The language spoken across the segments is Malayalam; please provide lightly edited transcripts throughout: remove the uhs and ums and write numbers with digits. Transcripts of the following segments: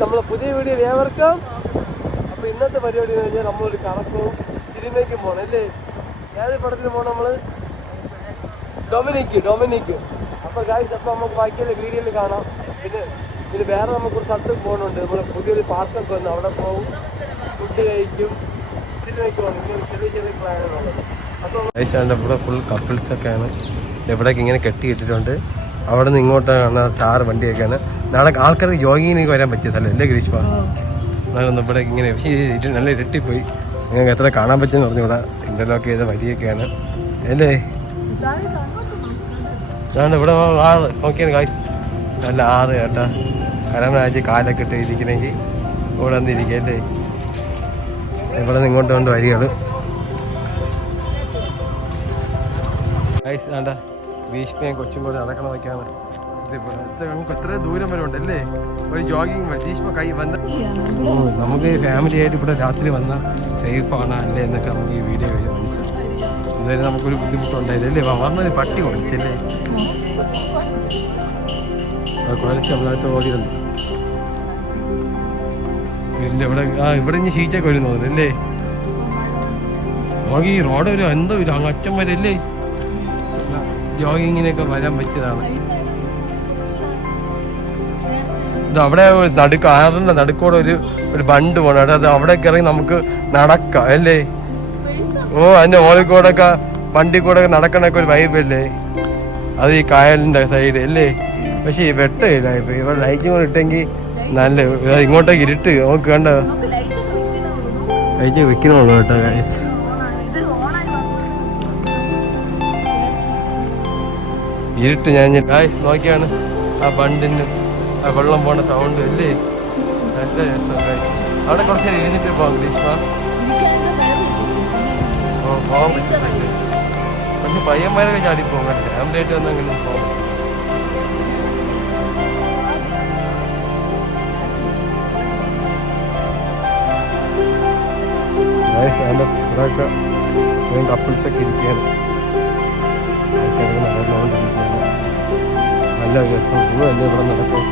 നമ്മളെ പുതിയ വീഡിയോ ഏവർക്കും. അപ്പോൾ ഇന്നത്തെ പരിപാടി എന്ന് കഴിഞ്ഞാൽ നമ്മളൊരു കറക്കവും സിനിമയ്ക്കും പോകണം അല്ലേ? ഏത് പടത്തിന് പോകണം നമ്മൾ? ഡൊമിനിക്ക്. അപ്പോൾ ഗായ്സ്, അപ്പോൾ നമുക്ക് ബാക്കിയുള്ള വീഡിയോയിൽ കാണാം. പിന്നെ വേറെ നമുക്ക് ഒരു സ്ഥലത്ത് പോകുന്നുണ്ട്. നമ്മൾ പുതിയൊരു പാർക്കൊക്കെ വന്ന് അവിടെ പോകും, ഫുഡ് കഴിക്കും, സിനിമയ്ക്ക് പോകണം. ഇങ്ങനെ ചെറിയ പ്ലാനുകളുള്ളത്. അപ്പോൾ ഗായ്സ് ഇവിടെ ഫുൾ കപ്പിൾസൊക്കെയാണ്. എവിടേക്ക് ഇങ്ങനെ കെട്ടിയിട്ടിട്ടുണ്ട്. അവിടെ നിന്ന് ഇങ്ങോട്ടാണ് ടാർ വണ്ടിയൊക്കെയാണ്. നാളെ ആൾക്കാർക്ക് ജോഗിങ്ങിനൊക്കെ വരാൻ പറ്റിയ സ്ഥലം അല്ലേ ഗ്രീഷ്മ? നാളെ ഇവിടെ ഇങ്ങനെ പക്ഷേ ഇത് നല്ല ഇരട്ടിപ്പോയി. നിങ്ങൾക്ക് എത്ര കാണാൻ പറ്റുമെന്ന് പറഞ്ഞു. ഇവിടെ ഇന്റർലോക്ക് ചെയ്ത വരിയൊക്കെയാണ് അല്ലേ? ഞാൻ ഇവിടെ ആറ് നോക്കിയാണ് കായ് നല്ല ആറ് കേട്ടാ. കരമരാജ് കാലൊക്കെ ഇട്ട് ഇരിക്കണമെങ്കിൽ ഇവിടെ വന്നിരിക്കുക അല്ലേ? ഇവിടെ നിന്ന് ഇങ്ങോട്ട് കൊണ്ട് വരികൾ ഗായ്സ്. വേണ്ട ഭീഷ്മയും കൊച്ചും കൂടെ നടക്കണ വയ്ക്കാണ്. നമുക്ക് എത്ര ദൂരം വരെ ഉണ്ടല്ലേ ഒരു ജോഗിങ് ഭീഷ്മ കൈ വന്ന. നമുക്ക് ഫാമിലി ആയിട്ട് ഇവിടെ രാത്രി വന്നാൽ സേഫാണ് അല്ലേ എന്നൊക്കെ നമുക്ക് ഈ വീഡിയോ വരെ മനസ്സിലാവും. എന്തായാലും നമുക്കൊരു ബുദ്ധിമുട്ടുണ്ടായില്ലേ? പറഞ്ഞത് പട്ടി കുഴച്ചല്ലേ? കുഴച്ച് നമ്മളടുത്ത് ഓടിയുണ്ട്. ഇല്ല ഇവിടെ ഇനി ഷീച്ചൊക്കെ വരും തോന്നുന്നു അല്ലേ? നമുക്ക് ഈ റോഡ് ഒരു എന്തോ ഇല്ല അങ്ങ് അറ്റം വരെ അല്ലേ ജോഗിങ്ങിനൊക്കെ വരാൻ പറ്റിയതാണ്. ഇത് അവിടെ ആറിന്റെ നടുക്കോടെ ഒരു ബണ്ട് പോകണം. അത് അവിടേക്ക് ഇറങ്ങി നമുക്ക് നടക്കാം അല്ലേ? അതിന്റെ മോളിൽ കൂടെ ഒക്കെ വണ്ടി കൂടെ നടക്കണൊക്കെ ഒരു വൈബല്ലേ? അത് ഈ കായലിന്റെ സൈഡ് അല്ലേ? പക്ഷെ ഈ വെട്ടമില്ല. ഇപ്പൊ ഇവിടെ ലൈറ്റും കൂടെ ഇട്ടെങ്കിൽ നല്ല ഇങ്ങോട്ടേക്ക് ഇരുട്ട് നമുക്ക് കണ്ട ലൈറ്റ് വെക്കണുള്ളൂ കേട്ടോ. ഇരുട്ട് ഞാൻ നോക്കിയാണ് ആ ബണ്ടിന് ആ വെള്ളം പോണ സൗണ്ട് അല്ലേ? നല്ല രസം. അവിടെ കുറച്ച് നേരം ഇരുന്നിട്ട് പോകാം ഗ്രീഷ്മ. പോകാൻ പറ്റുന്നില്ല. പക്ഷെ പയ്യന്മാരൊക്കെ ചാടി പോകാൻ ഫാമിലി ആയിട്ട് വന്ന് അങ്ങനെ പോകാം. കപ്പിൾസൊക്കെ ഇരിക്കുകയാണ്. നല്ല രസം പൂവല്ലേ ഇവിടെ നടക്കും.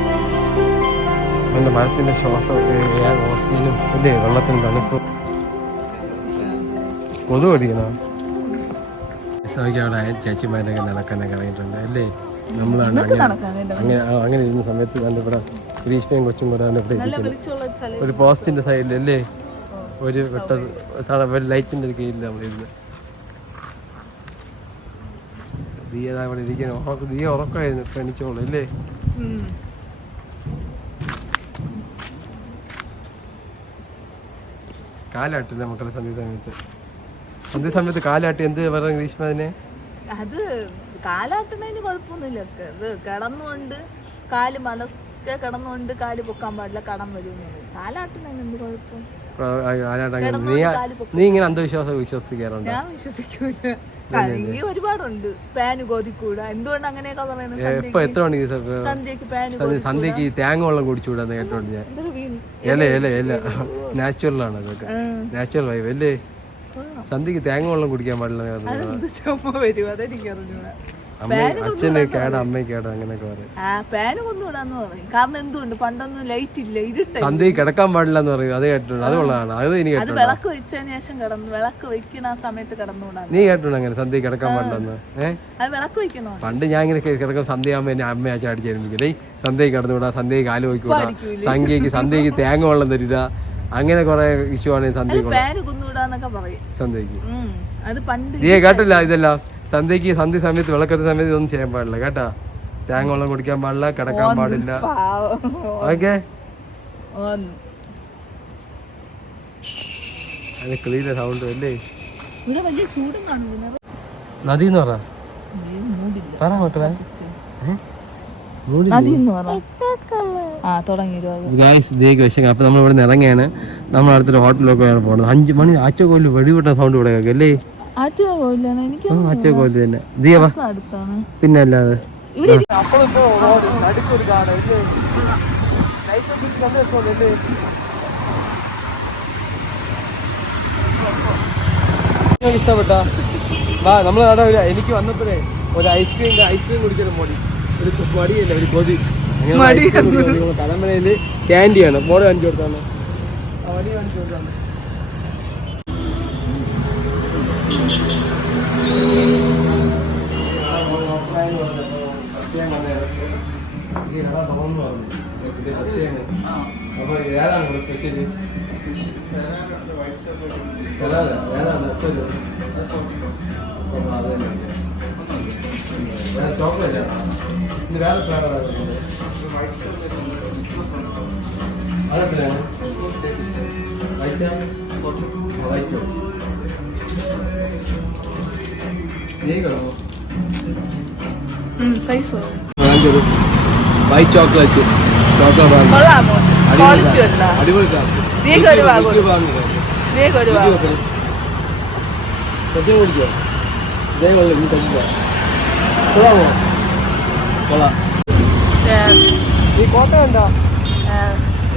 നല്ല മരത്തിൻ്റെ ശ്വാസം ഓക്സിജനും അല്ലേ? വെള്ളത്തിന് തണുപ്പ്. കൊതു കടിക്കണോ? അവിടെ ചേച്ചിമാരൊക്കെ നടക്കാനൊക്കെ ഇറങ്ങിയിട്ടുണ്ട് അല്ലേ? നമ്മളാണ് അങ്ങനെ ഇരുന്ന സമയത്ത് കണ്ട് ഇവിടെ ഗ്രീഷ്മയും കൊച്ചും കൂടെ ഇവിടെ ഇരിക്കുന്നത്. ഒരു പോസ്റ്റിന്റെ സൈഡിൽ അല്ലേ? ഒരു ലൈറ്റിന്റെ കീഴിൽ നമ്മളിരുന്ന് ദിയ ഇവിടെ ഇരിക്കുന്നു. ദിയ ഉറക്കമായിരുന്നു. ഇപ്പൊ എണിച്ചോളൂ അല്ലേ? കാലാട്ടില്ല മക്കളെ സന്ധ്യ സമയത്ത് കാലാട്ടി എന്ത് പറയുക ഗ്രീഷ്മ? അതിനെ അത് കാലാട്ടുന്നതിന് കുഴപ്പമൊന്നുമില്ല. ഇത് കിടന്നുകൊണ്ട് കാല് മനസ്സൊക്കെ കിടന്നുകൊണ്ട് കാല് പൊക്കാൻ പാടില്ല, കടം വരും. കാലാട്ടുന്നതിന് എന്ത് കുഴപ്പം? നീ ഇങ്ങനെ അന്ധവിശ്വാസം വിശ്വസിക്കാറുണ്ട്? ഞാൻ വിശ്വസിക്കൂല. എനിക്ക് ഒരുപാടുണ്ട്. പാന് കോതിക്കൂടാ. എന്തുകൊണ്ട് അങ്ങനെയൊക്കെ പറയുന്നത്? എത്ര മണിക്ക് സന്ധ്യക്ക് തേങ്ങ വെള്ളം കുടിച്ചുകൂടാന്ന് കേട്ടോണ്ട് ഞാൻ. ഇല നാച്ചുറലാണ് അതൊക്കെ. നാച്ചുറൽ വൈബ് അല്ലേ? സന്ധ്യക്ക് തേങ്ങ വെള്ളം കുടിക്കാൻ പാടില്ല. അച്ഛന് കേടാ അമ്മയ്ക്ക് കേടാ അങ്ങനെയൊക്കെ പറയും. കാരണം എന്തുകൊണ്ട് പണ്ടൊന്നും ലൈറ്റ് ഇല്ല, ഇരുട്ട്. സന്ധ്യക്ക് കിടക്കാൻ പാടില്ല എന്ന് പറയും. അത് കേട്ടിട്ടുണ്ട്. അത് കൊള്ളാണ്. അത് അത് വിളക്ക് വെച്ചതിന് ശേഷം കിടന്നു. വിളക്ക് വെക്കണ ആ സമയത്ത് കിടന്നുകൂടാ. നീ കേട്ടിട്ടുണ്ട് അങ്ങനെ സന്ധ്യക്ക് കിടക്കാൻ പാടില്ലെന്ന്? അത് വിളക്ക് വെക്കണോ? പണ്ട് ഞാൻ ഇങ്ങനെ കിടക്കും. സന്ധ്യയാകുമ്പോ എന്നെ അമ്മ അച്ഛൻ അടിച്ചിരുന്നില്ലേ? സന്ധ്യക്ക് കിടന്നുകൂടാ, സന്ധ്യക്ക് കാല് പോയിക്കൂടാ, സന്ധ്യക്ക് തേങ്ങ വെള്ളം തരില്ല, അങ്ങനെ കുറെ ഇഷ്യൂ ആണ് സന്ധ്യക്ക്. സന്ധ്യക്ക് നീ കേട്ടില്ല ഇതെല്ലാം? സന്ധ്യ സമയത്ത് വിളക്കത്തെ സമയത്ത് ഇതൊന്നും ചെയ്യാൻ പാടില്ല കേട്ടാ. തേങ്ങ വെള്ളം കുടിക്കാൻ പാടില്ല, കിടക്കാൻ പാടില്ല. ഓക്കെ, അതിന് ക്ലീൻ സൗണ്ട് അല്ലേ? നദി എന്ന് പറ മക്കളെ. അപ്പൊ നമ്മൾ ഇവിടെ നിന്ന് ഇറങ്ങിയാണ്. നമ്മൾ അടുത്തൊരു ഹോട്ടലിലൊക്കെ പോകുന്നത്. 5 മണി ആറ്റക്കോല് വെടിവിട്ട സൗണ്ട് ഇവിടെ കേൾക്കും അല്ലേ? ആറ്റക്കോല് തന്നെ ദീപ. പിന്നെ അല്ലാതെ ഇഷ്ടപ്പെട്ടാ? നമ്മളവിടെ എനിക്ക് വന്നപ്പോഴേ ഒരു ഐസ്ക്രീം കുടിച്ചൊരു മടി, ഒരു മടിയല്ല, ഒരു കൊതി. തലമലയില് ക്യാൻഡിയാണ് ബോർഡ് കാണിച്ചു കൊടുത്താണ് വടി കാണിച്ചു കൊടുത്താണ് അപ്പൊ ഏതാണ് സ്പെഷ്യല് ചോക്ലേറ്റ് ഇനി വേറെ ഫ്ലേവർ അതെത്രയാണ് വൈറ്റോ വൈറ്റ് ചോക്ലേറ്റ് അടിപൊളി കുടിക്കോ ഇതേ കൊള്ളാം ഇനി കഴിക്കുക കൊള്ളാമോ കൊള്ളാം ഈ കോട്ട ഉണ്ടോ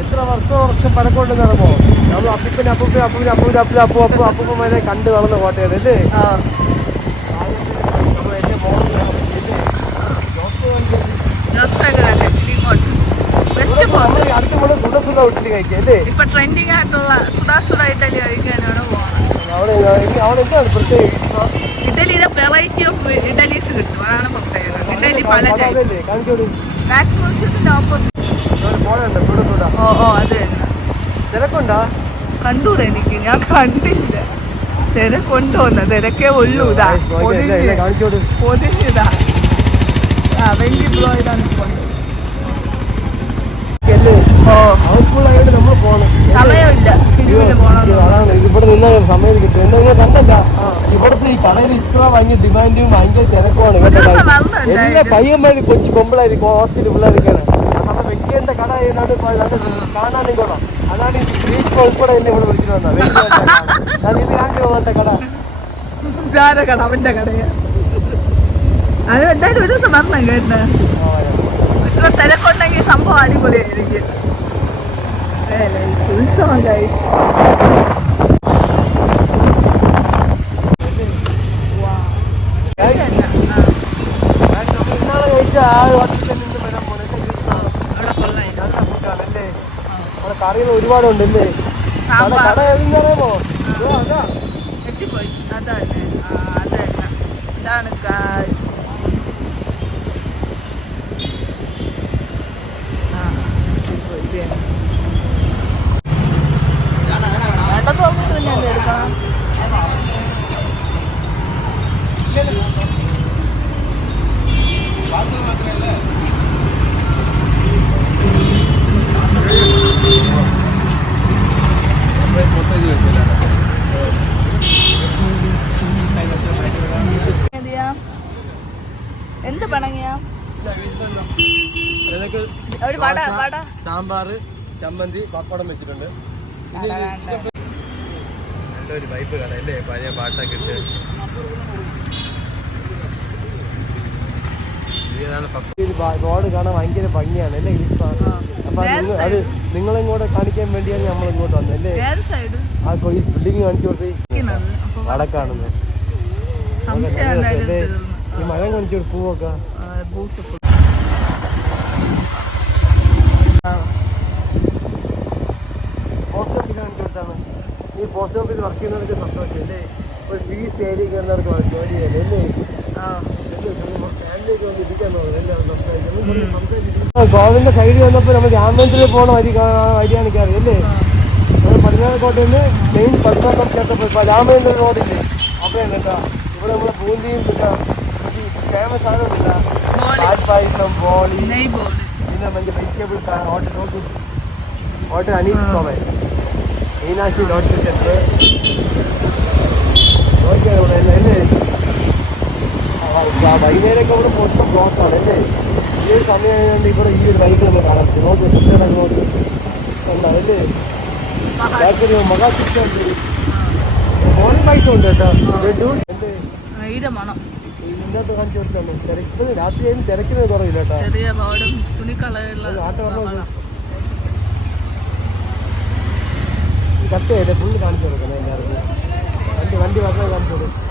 എത്ര വർഷം പഴക്കമുണ്ടെന്ന് അറിയാമോ നമ്മൾ അപ്പിപ്പനെ അപ്പൂപ്പന്മാരെ കണ്ടു വളർന്ന കോട്ടയാണ് അല്ലേ എന്റെ മോളിൽ അടുത്ത മോള് സുഡ ഇഡ്ഡലി കഴിക്കാം അല്ലേ ഇപ്പൊ ട്രെൻഡിങ് ആയിട്ടുള്ള സുഡ ഇഡ്ഡലി കഴിക്കാനാണ് പോകുന്നത് അവിടെ എന്താണ് പ്രത്യേകം ഇഡലിയുടെ വെറൈറ്റി ഓഫ് ഇഡലീസ് കിട്ടും അതാണ് പ്രത്യേകത ഇഡലി പല മാക്സിമത്തിന്റെ ഓപ്പോസിറ്റ് ഓ അത് തന്നെ തിരക്കുണ്ടോ കണ്ടൂടെ എനിക്ക് ഞാൻ കണ്ടില്ല തിരക്കൊണ്ടോന്ന് തിരക്കേ ഉള്ളൂ ഇതാ പൊതിഞ്ഞിതാ വെഞ്ചി ബ്ലോ ഇതാണ് നമ്മൾ പോകണം സമയമില്ല ഫിലിമിന് പോകണം അതാണ് ഇവിടെ നിന്ന് സമയം കിട്ടും എന്താ കണ്ടല്ല ഇവിടുത്തെ ഈ കടയിൽ ഇത്ര ഭയങ്കര ഡിമാൻഡും ഭയങ്കര തിരക്കുമാണ് എല്ലാ പയ്യന്മാര് കൊച്ചു കൊമ്പിളായിരിക്കും ഹോസ്റ്റലിൽ പിള്ളേർക്കാണ് നമ്മുടെ വെക്കിയന്റെ കട ഏതാണ്ട് കാണാനും കൊള്ളാം അതാണ് ഈ ഗ്രീസ് ഉൾപ്പെടെ എന്നെ ഇവിടെ വിളിച്ചിട്ട് വന്നത് ഞാൻ ഇത് കാണിച്ചു പോകുന്ന കട കട അവന്റെ കടയാ അത് എന്തായാലും ഒരു ദിവസം വരണം കേട്ടോ ഇത്ര തിരക്കുണ്ടെങ്കിൽ സംഭവം അടിപൊളിയായിരിക്കും ഉത്സവം ഗൈസ് കറികൾ ഒരുപാടുണ്ടല്ലേ കട ഏതെന്നറിയാമോ എത്തിപ്പോയി അതാണ് അതല്ല ഇതാണ് ഗൈസ് എന്ത് പണങ്ങിയാ സാമ്പാറ് ചമ്മന്തി പപ്പടം വെച്ചിട്ടുണ്ട് നല്ലൊരു പൈപ്പ് കട അല്ലേ പഴയ പാട്ടൊക്കെ ഇട്ട് റോഡ് കാണാൻ ഭയങ്കര ഭംഗിയാണ് അല്ലേ അപ്പൊ അത് നിങ്ങളെ കൂടെ കാണിക്കാൻ വേണ്ടിയാണ് നമ്മൾ ഇങ്ങോട്ട് വന്നത് അല്ലേ ആ ഈ ബിൽഡിങ് കാണിച്ചു കൊടുത്ത് വടക്കാണെന്ന് ഈ മഴ കാണിച്ചു കൊടുത്ത് പൂവൊക്കെ പോസ്റ്റ് ഓഫീസ് കാണിച്ചു കൊടുത്താണ് ഈ പോസ്റ്റ് ഓഫീസ് വർക്ക് ചെയ്യുന്നവർക്ക് സന്തോഷം അല്ലേ ഒരു ഫീസ് ഏരിയ കയറുന്നവർക്ക് ജോലി ചെയ്യല്ലേ അല്ലേ ഫാമിലിയൊക്കെ വന്ന് ഇരിക്കാൻ തോന്നുന്നു ഗോവിന്റെ സൈഡിൽ വന്നപ്പോൾ നമ്മൾ രാമേന്ദ്രയിൽ പോകണ വരിയാണ് കയറി അല്ലേ നമ്മൾ പടിഞ്ഞാറക്കോട്ടയിൽ നിന്ന് മെയിൻ പടിഞ്ഞാറം ചേർത്തപ്പോൾ രാമേന്ദ്ര റോഡില്ലേ അവിടെയാണ് കേട്ടോ ഇവിടെ നമ്മളെ പൂന്തിയും പിന്നെ ഫേമസ് സാധനമില്ല പായസം ബോളി പിന്നെ മറ്റേ വെജിറ്റബിൾ ഹോട്ടൽ അനീസ് കോമൻ മീനാക്ഷി ലോട്ടറി സെന്റർ നോക്കിയാണ് ഇവിടെ അല്ലേ വൈകുന്നേരമൊക്കെ ഇവിടെ മൊത്തം ബ്ലോക്കാണ് അല്ലേ ഈ ഒരു സമയം ആയതുകൊണ്ട് ഇവിടെ ഈ ഒരു ബൈക്ക് നമ്മൾ കാണാൻ പറ്റും നോക്കി നോക്കി ഉണ്ടാവല്ലേ ബാക്കൊരു മഹാശിക്ഷയുണ്ട് മോർണിംഗ് ബൈക്കും ഉണ്ട് കേട്ടോ എന്തേ ഇതിനകത്ത് കാണിച്ചു കൊടുത്താണ് തിരക്കുന്നത് രാത്രിയായാലും തിരക്കുന്നത് കുറവില്ല കേട്ടോ കട്ട് ചെയ്തേ ഫുള്ള് കാണിച്ചു കൊടുക്കണം എല്ലാവർക്കും വണ്ടി പറഞ്ഞത് കാണിച്ചു കൊടുക്കും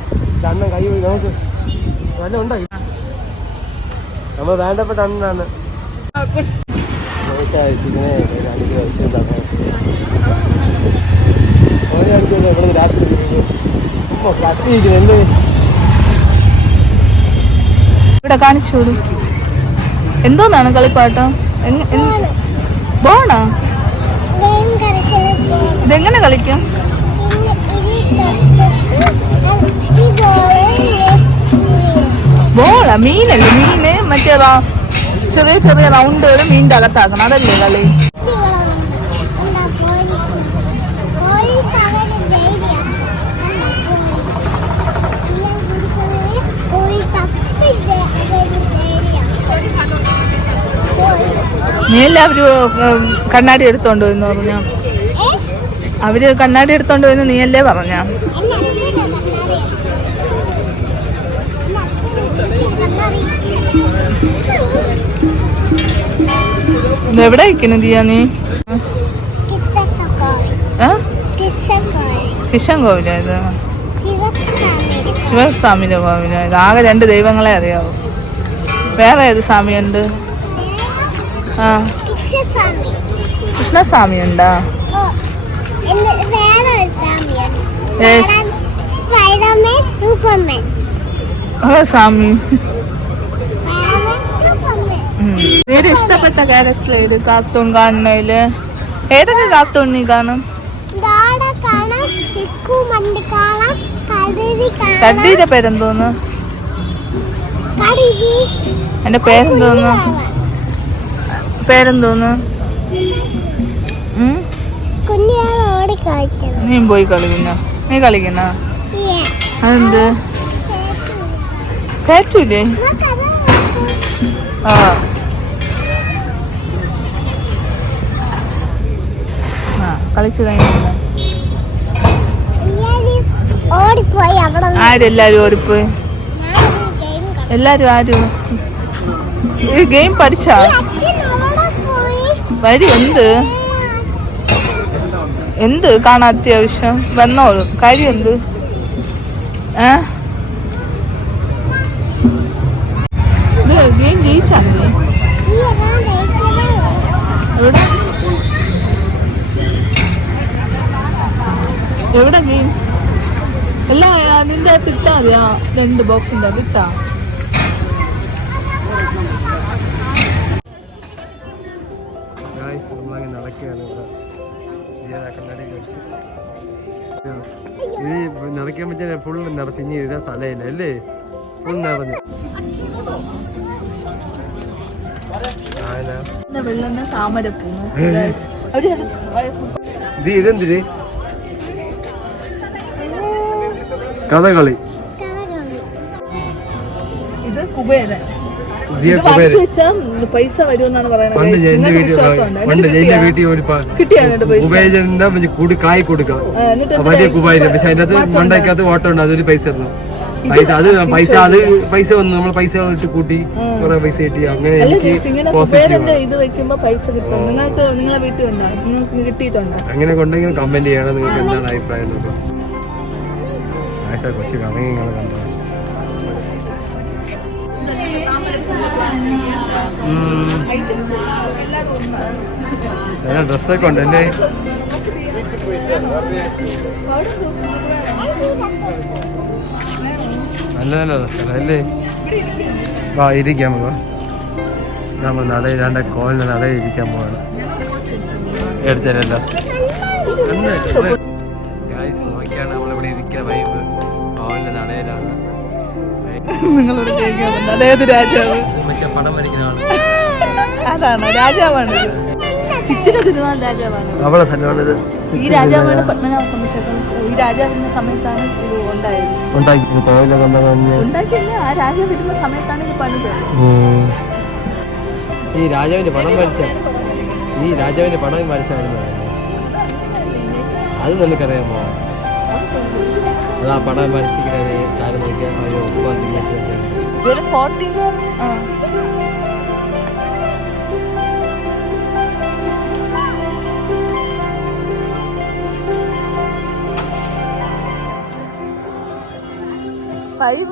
അണ്ണൻ കൈ നമുക്ക് നല്ല ഉണ്ടായി നമ്മൾ വേണ്ടപ്പെട്ട അണ്ണനാണ് ഇവിടെ രാത്രി കത്തിയിരിക്കുന്നു. ഇവിടെ കാണിച്ചോളൂ. എന്തോന്നാണ് കളിപ്പാട്ടം? ബോണാ? ഇതെങ്ങനെ കളിക്കും? ബോളാ? മീനല്ലേ? മീന് മറ്റേ ചെറിയ ചെറിയ റൗണ്ടുകൾ മീനിന്റെ അകത്താക്കണം, അതല്ലേ കളി? നീ എല്ലാവരും കണ്ണാടി എടുത്തോണ്ട് പോയെന്ന് പറഞ്ഞ? അവര് കണ്ണാടി എടുത്തോണ്ട് പോയെന്ന് നീയല്ലേ പറഞ്ഞ? എവിടെ ഇരിക്കുന്നു ദിയ നീ? കിഷൻ കോവില? ഇത് ശിവസ്വാമിയുടെ കോവില. ഇത് ആകെ 2 ദൈവങ്ങളെ അറിയാവൂ. വേറെ ഏത് സ്വാമിയുണ്ട്? ആ, കൃഷ്ണസ്വാമി ഉണ്ടോ? സ്വാമി. നേരെ ഇഷ്ടപ്പെട്ട ക്യാരക്ടർ ഏത് കാർട്ടൂൺ കാണുന്നതില്? ഏതൊക്കെ കാർട്ടൂൺ നീ കാണും? കടീന്റെ പേരെന്തോന്ന്? എന്റെ പേരെന്തോന്ന്? പേരെന്തോന്ന്? നീ പോയി കളിക്കുന്ന? നീ കളിക്കുന്ന? അതെന്ത് കയറ്റൂലേ? ആ, കളിച്ചു കഴിഞ്ഞില്ല. ആരെല്ലാരും ഓടിപ്പോയി? എല്ലാരും ആരും ഈ ഗെയിം പഠിച്ചാ വരി? എന്ത് കാണാൻ അത്യാവശ്യം വന്നോളൂ. കാര്യം എന്ത്? ഗെയിം ജയിച്ചാ നീ? എവിടെ എവിടെ ഗെയിം? എല്ലാം നിന്റെ കിട്ടാ മതിയാ? 2 ബോക്സിന്റെ കിട്ടാ? ഇത് നടക്കാൻ പറ്റിയ ഫുള്ള് നിറച്ച് ഇനി ഇടാൻ സ്ഥലമില്ല അല്ലേ? ഫുൾ നിറഞ്ഞു. ഇതെന്തിന്? കഥകളി. ഇത് കുബേരൻ. പൈസ വരുമെന്നാണ് പറയുന്നത്. കൂടി കായ് കൊടുക്കാം വലിയ കുബായിരം. പക്ഷെ അതിന്റെ അകത്ത് മണ്ടയ്ക്കകത്ത് ഓട്ടം ഉണ്ട്. അതൊരു പൈസ ഇടണം. പൈസ വന്ന് നമ്മൾ പൈസ ഇട്ട് കൂട്ടി കുറെ പൈസ കിട്ടി. അങ്ങനെ ഇത് വെക്കുമ്പോ പൈസ കിട്ടും. നിങ്ങൾക്ക് നിങ്ങളെ വീട്ടിൽ ഉണ്ടോ? നിങ്ങൾക്ക് കിട്ടിയിട്ടുണ്ടോ? അങ്ങനെ കൊണ്ടെങ്കിലും കമന്റ് ചെയ്യണം. നിങ്ങൾക്ക് എന്താണ് അഭിപ്രായം? കൊച്ചു കറങ്ങി നിങ്ങൾ കണ്ടോ? ഡ്രസ്സൊക്കെ ഉണ്ടല്ലേ? നല്ല നല്ല ഡ്രസ്സല്ലേ? ആ, ഇരിക്കാൻ പോവാ. നമ്മൾ നടയിൽ 2 കോലിന് നടയിൽ ഇരിക്കാൻ പോവാണ്. എടുത്തരല്ലോ നോക്കിയാണ് നമ്മളിവിടെ ഇരിക്കുന്ന വൈബ്. കോലിന്റെ നടയിലാണ്. നിങ്ങളോട് ചോദിക്കാറുണ്ട് അതേത് രാജാവ്? പടം വരയ്ക്കുന്ന ആള്. അതാണ് രാജാവാണ്. ചിത്തിര തിരുനാൾ രാജാവാണ്. അവളെ സ്ഥലമാണിത്. ഈ രാജാവാണ് പത്മനാഭ സ്വാമി ക്ഷേത്രം. ഈ രാജാവിന്റെ സമയത്താണ് ഇത് ഉണ്ടായത്. ഉണ്ടാക്കിയില്ല, ആ രാജാവ് വരുന്ന സമയത്താണ് ഇത് പണിത്. ഈ രാജാവിന്റെ പടം വരച്ച അത് നിനക്കറിയാമോ? അതാ പടം വരച്ചിരിക്കുന്നത്. കാര്യം നോക്കിയാൽ ഒരു 40 5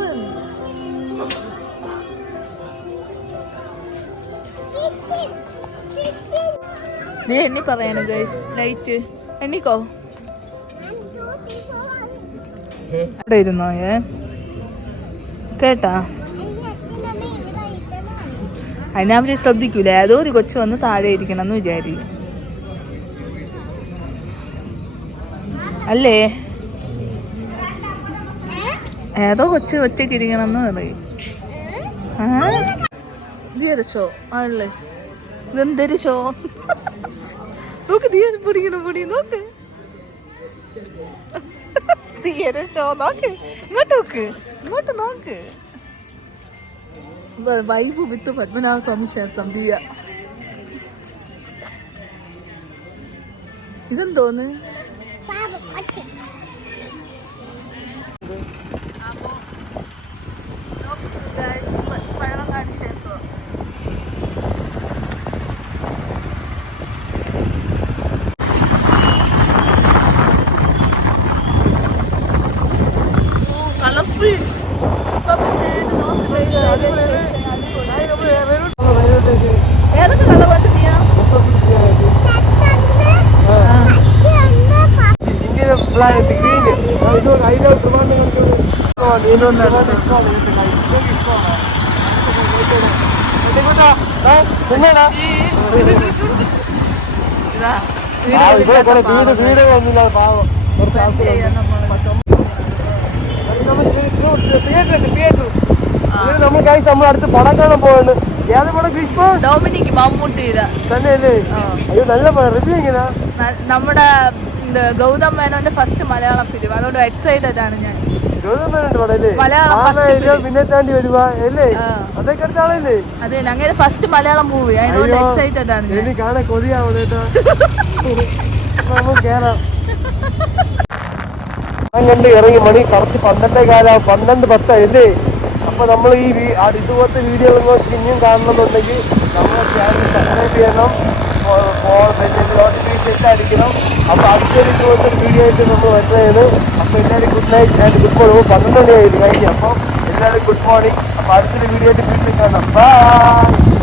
നീ എണ്ണി പറയാനു ഗൈസ് ലൈറ്റ് എണ്ണിക്കോ അവിടെ ഇരുന്നോ കേട്ടാ അതിനവര് ശ്രദ്ധിക്കൂല ഏതോ ഒരു കൊച്ചു വന്ന് താഴെ ഇരിക്കണം എന്ന് വിചാരിക്കും അല്ലേ ഏതോ കൊച്ചു ഒറ്റയ്ക്ക് ഇരിക്കണം എന്ന് പറയും ദിയൊരു ഷോ ആണല്ലേ ഇതെന്തൊരു ഷോ നോക്ക് ദിയൊരു പൊടിക്കണ പൊടി നോക്ക് ദിയൊരു ഷോ നോക്ക് ഇങ്ങോട്ട് നോക്ക് ഇങ്ങോട്ട് നോക്ക് വൈബ് വിത്ത് പത്മനാഭ സ്വാമി ക്ഷേത്രം ദിയ ഇതെന്തോന്ന് പഴവങ്ങാട് ക്ഷേത്രം കളർഫുൾ ഏതൊക്കെ കളറുണ്ട് നീയാ നമ്മൾ അടുത്ത് പടം കാണാൻ പോവാണ് ഏത് പടം ഗ്രീഷ്മ ഡൊമിനിക് മമ്മൂട്ടി തന്നെയല്ലേ അയ്യോ നല്ല പടം റിവ്യൂ എങ്ങനെയാ നമ്മുടെ ഗൗതം മേനോന്റെ ഫസ്റ്റ് മലയാളം ഫിലിം അതുകൊണ്ട് എക്സൈറ്റഡ് ആണ് ഞാൻ പിന്നെ താണ്ടി വരുവാ അല്ലേ അതൊക്കെ അടുത്ത ആളല്ലേ അതെ അങ്ങനെ ഫസ്റ്റ് മലയാളം മൂവി അതിനോട് എക്സൈറ്റഡ് ആണ് എനിക്ക് കാണാൻ കൊതിയാവണം കേട്ടോ നമുക്ക് കേറാം കണ്ട് ഇറങ്ങി മണി കറക്റ്റ് 12:10 അല്ലേ അപ്പൊ നമ്മൾ ഈ ഇതുപോലത്തെ വീഡിയോകൾ ഇനിയും കാണണമെന്നുണ്ടെങ്കിൽ നമ്മുടെ ചാനൽ സബ്സ്ക്രൈബ് ചെയ്യണം നോട്ടിഫിക്കേഷൻ അടിക്കണം അപ്പൊ അടുത്തൊരു ഇതുപോലത്തെ വീഡിയോ ആയിട്ട് നമ്മൾ വരുന്നതാണ് അപ്പൊ എല്ലാവരും good night and good morning 12 മണിയായിരുന്നു കഴിഞ്ഞു അപ്പം എല്ലാവരും ഗുഡ് മോർണിംഗ് അപ്പൊ അടുത്തൊരു വീഡിയോ ആയിട്ട് വീട്ടിൽ കാണാം ബൈ.